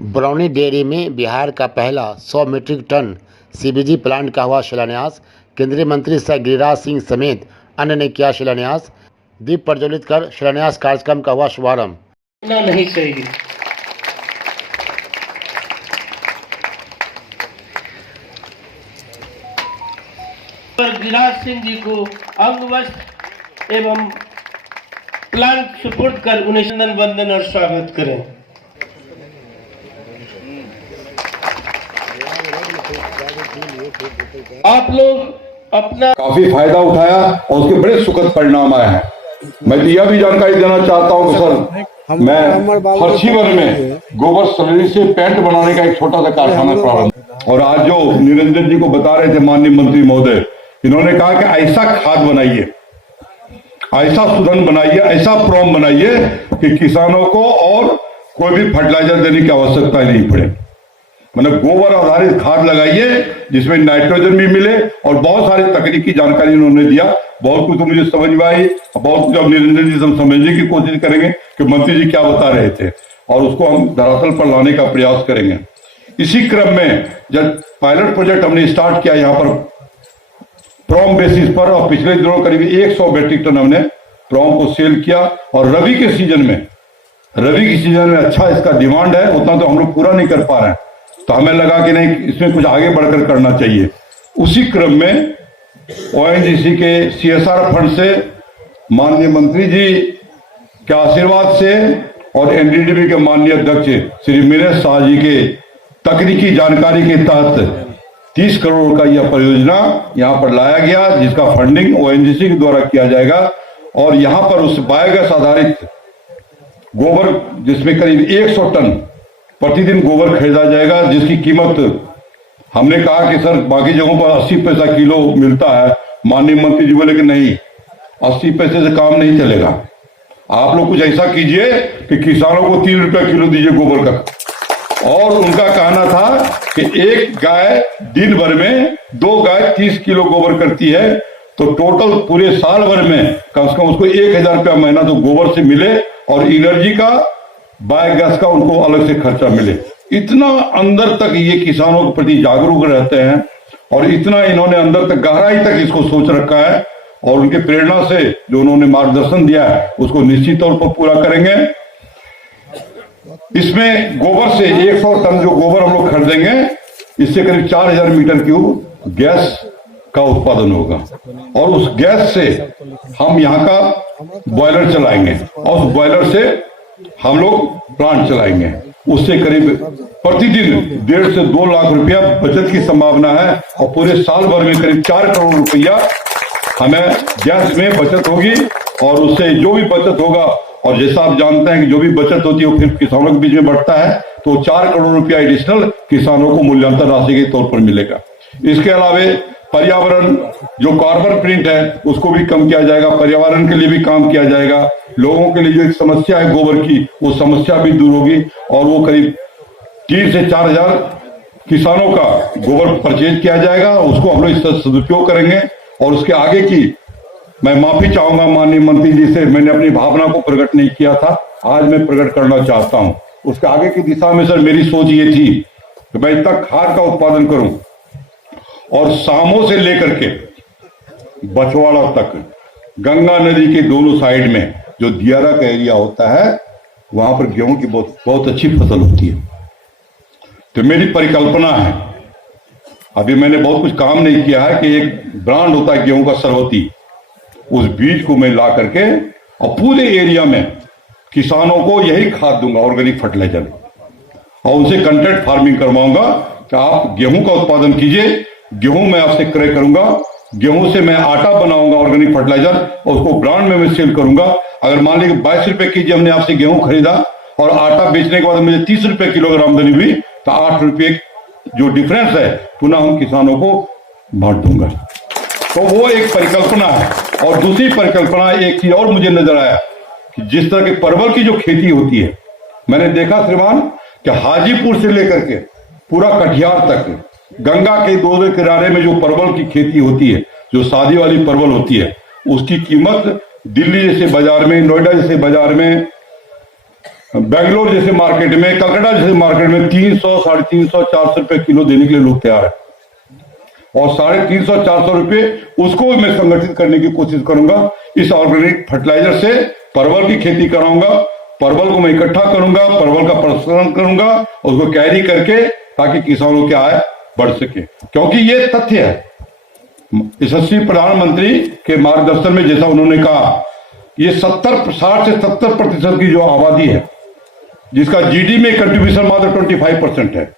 Barauni dairy में बिहार का पहला 100 मीट्रिक टन सीबीजी प्लांट का हुआ शिलान्यास। केंद्रीय मंत्री सह गिरिराज सिंह समेत अन्य ने किया शिलान्यास। दीप प्रज्वलित कर शिलान्यास कार्यक्रम का हुआ शुभारंभ। नहीं चाहिए। गिरिराज सिंह जी को अंग वस्त्र एवं प्लांट सुपुर्द कर उन्हें चंदन वंदन और स्वागत करें। आप लोग अपना काफी फायदा उठाया और उसके बड़े सुखद परिणाम आए हैं। मैं यह भी जानकारी देना चाहता हूँ कि सर, मैं फर्शीवन में गोबर स्लरी से पेंट बनाने का एक छोटा सा कारखाना प्रारंभ, और आज जो निरंजन जी को बता रहे थे माननीय मंत्री महोदय, इन्होंने कहा कि ऐसा खाद बनाइए, ऐसा सुगंध बनाइए, ऐसा प्रोम बनाइए कि किसानों को और कोई भी फर्टिलाइजर देने की आवश्यकता नहीं पड़े। मतलब गोबर आधारित खाद लगाइए जिसमें नाइट्रोजन भी मिले, और बहुत सारी तकनीकी जानकारी इन्होंने दिया। बहुत कुछ तो मुझे समझ में आई, बहुत कुछ अब निरंजन जी से समझने की कोशिश करेंगे कि मंत्री जी क्या बता रहे थे, और उसको हम धरातल पर लाने का प्रयास करेंगे। इसी क्रम में जब पायलट प्रोजेक्ट हमने स्टार्ट किया यहाँ पर प्रोम बेसिस पर, और पिछले दिनों करीब 100 मीट्रिक टन हमने प्रोम को सेल किया, और रबी के सीजन में अच्छा इसका डिमांड है, उतना तो हम लोग पूरा नहीं कर पा रहे हैं, तो हमें लगा कि नहीं, इसमें कुछ आगे बढ़कर करना चाहिए। उसी क्रम में ओएनजीसी के सीएसआर फंड से माननीय मंत्री जी के आशीर्वाद से और एनडीडीबी के माननीय अध्यक्ष श्री मीनेश शाह जी के तकनीकी जानकारी के तहत 30 करोड़ का यह परियोजना यहाँ पर लाया गया, जिसका फंडिंग ओएनजीसी के द्वारा किया जाएगा। और यहाँ पर उस बायोगैस आधारित गोबर, जिसमें करीब 100 टन प्रतिदिन गोबर खरीदा जाएगा, जिसकी कीमत हमने कहा कि सर बाकी जगहों पर 80 पैसा किलो मिलता है। माननीय मंत्री जी बोले कि नहीं, 80 पैसे से काम नहीं चलेगा, आप लोग कुछ ऐसा कीजिए कि किसानों को 3 रुपया किलो दीजिए गोबर का। और उनका कहना था कि एक गाय दिन भर में 2 गाय 30 किलो गोबर करती है, तो टोटल पूरे साल भर में कम से कम उसको 1000 रुपया महीना तो गोबर से मिले, और एनर्जी का, बायोगैस का उनको अलग से खर्चा मिले। इतना अंदर तक ये किसानों के प्रति जागरूक रहते हैं, और इतना इन्होंने अंदर तक गहराई तक इसको सोच रखा है, और उनके प्रेरणा से जो उन्होंने मार्गदर्शन दिया है उसको निश्चित तौर पर पूरा करेंगे। इसमें गोबर से 100 टन जो गोबर हम लोग खरीदेंगे, इससे करीब 4000 मीटर क्यूब गैस का उत्पादन होगा, और उस गैस से हम यहाँ का बॉयलर चलाएंगे, और उस बॉयलर से हम लोग प्लांट चलाएंगे। उससे करीब प्रतिदिन 1.5 से 2 लाख रुपया बचत की संभावना है, और पूरे साल भर में करीब 4 करोड़ रुपया हमें गैस में बचत होगी। और उससे जो भी बचत होगा, और जैसा आप जानते हैं कि जो भी बचत होती है वो फिर किसानों के बीच में बढ़ता है, तो 4 करोड़ रुपया एडिशनल किसानों को मूल्यांकन राशि के तौर पर मिलेगा। इसके अलावा पर्यावरण, जो कार्बन प्रिंट है उसको भी कम किया जाएगा, पर्यावरण के लिए भी काम किया जाएगा। लोगों के लिए जो एक समस्या है गोबर की, वो समस्या भी दूर होगी, और वो करीब 3 से 4000 किसानों का गोबर परचेज किया जाएगा, उसको हम लोग इसका सदुपयोग करेंगे। और उसके आगे की मैं माफी चाहूंगा माननीय मंत्री जी से, मैंने अपनी भावना को प्रकट नहीं किया था, आज मैं प्रकट करना चाहता हूं। उसके आगे की दिशा में सर मेरी सोच ये थी कि मैं इतना खाद का उत्पादन करूं, और सामो से लेकर के बछवाड़ा तक गंगा नदी के दोनों साइड में जो दियारा का एरिया होता है, वहां पर गेहूं की बहुत अच्छी फसल होती है। तो मेरी परिकल्पना है, अभी मैंने बहुत कुछ काम नहीं किया है, कि एक ब्रांड होता है गेहूं का सरवती, उस बीज को मैं ला करके और पूरे एरिया में किसानों को यही खाद दूंगा, ऑर्गेनिक फर्टिलाइजर, और उनसे कंट्रैक्ट फार्मिंग करवाऊंगा कि आप गेहूं का उत्पादन कीजिए, गेहूं मैं आपसे क्रय करूंगा, गेहूं से मैं आटा बनाऊंगा ऑर्गेनिक फर्टिलाइजर, और उसको ब्रांड में मैं सेल करूंगा। अगर मान लीजिए 22 रुपए केजी हमने आपसे गेहूं खरीदा, और आटा बेचने के बाद मुझे 30 रुपए किलोग्राम आमदनी हुई, तो 8 रुपए जो डिफरेंस है पुनः हम किसानों को बांट दूंगा। तो वो एक परिकल्पना है। और दूसरी परिकल्पना एक चीज और मुझे नजर आया, कि जिस तरह के परवल की जो खेती होती है, मैंने देखा श्रीमान कि हाजीपुर से लेकर के पूरा कटिहार तक गंगा के दोनों किनारे में जो परवल की खेती होती है, जो शादी वाली परवल होती है, उसकी कीमत दिल्ली जैसे बाजार में, नोएडा जैसे बाजार में बेंगलोर जैसे मार्केट में, कलकत्ता जैसे मार्केट में 300, 350, 400 रुपए किलो देने के लिए लोग तैयार है। और 350, 400 रुपए उसको मैं संगठित करने की कोशिश करूंगा। इस ऑर्गेनिक फर्टिलाइजर से परवल की खेती कराऊंगा, परवल को मैं इकट्ठा करूंगा, परवल का प्रसंस्करण करूंगा, उसको कैरी करके ताकि किसानों की आय बढ़ सके। क्योंकि ये तथ्य है, यशस्वी प्रधानमंत्री के मार्गदर्शन में, जैसा उन्होंने कहा, ये 60 से 70% की जो आबादी है, जिसका जीडी में कंट्रीब्यूशन मात्र 25% है,